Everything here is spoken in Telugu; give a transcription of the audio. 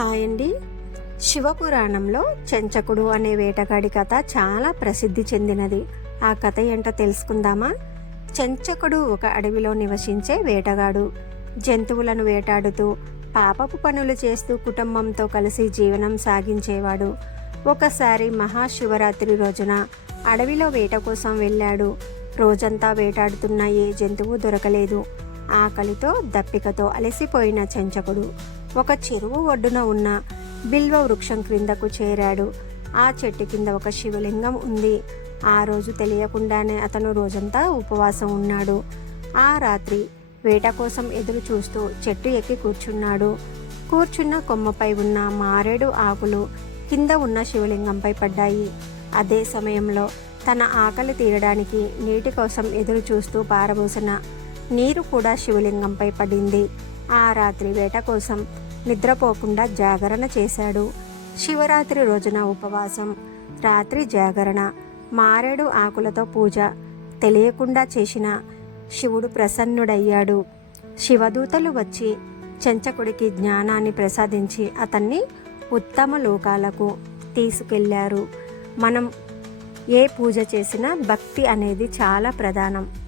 హాయ్ అండి. శివపురాణంలో చెంచకుడు అనే వేటగాడి కథ చాలా ప్రసిద్ధి చెందినది. ఆ కథ ఏంటో తెలుసుకుందామా? చెంచకుడు ఒక అడవిలో నివసించే వేటగాడు. జంతువులను వేటాడుతూ పాపపు పనులు చేస్తూ కుటుంబంతో కలిసి జీవనం సాగించేవాడు. ఒకసారి మహాశివరాత్రి రోజున అడవిలో వేట కోసం వెళ్ళాడు. రోజంతా వేటాడుతున్న ఏ జంతువు దొరకలేదు. ఆకలితో దప్పికతో అలసిపోయిన చెంచకుడు ఒక చెరువు ఒడ్డున ఉన్న బిల్వ వృక్షం క్రిందకు చేరాడు. ఆ చెట్టు కింద ఒక శివలింగం ఉంది. ఆ రోజు తెలియకుండానే అతను రోజంతా ఉపవాసం ఉన్నాడు. ఆ రాత్రి వేట కోసం ఎదురు చూస్తూ చెట్టు ఎక్కి కూర్చున్నాడు. కూర్చున్న కొమ్మపై ఉన్న మారేడు ఆకులు కింద ఉన్న శివలింగంపై పడ్డాయి. అదే సమయంలో తన ఆకలి తీరడానికి నీటి కోసం ఎదురు చూస్తూ పారబోసిన నీరు కూడా శివలింగంపై పడింది. ఆ రాత్రి వేట కోసం నిద్రపోకుండా జాగరణ చేశాడు. శివరాత్రి రోజున ఉపవాసం, రాత్రి జాగరణ, మారేడు ఆకులతో పూజ తెలియకుండా చేసిన శివుడు ప్రసన్నుడయ్యాడు. శివదూతలు వచ్చి చెంచకుడికి జ్ఞానాన్ని ప్రసాదించి అతన్ని ఉత్తమ లోకాలకు తీసుకెళ్లారు. మనం ఏ పూజ చేసినా భక్తి అనేది చాలా ప్రధానం.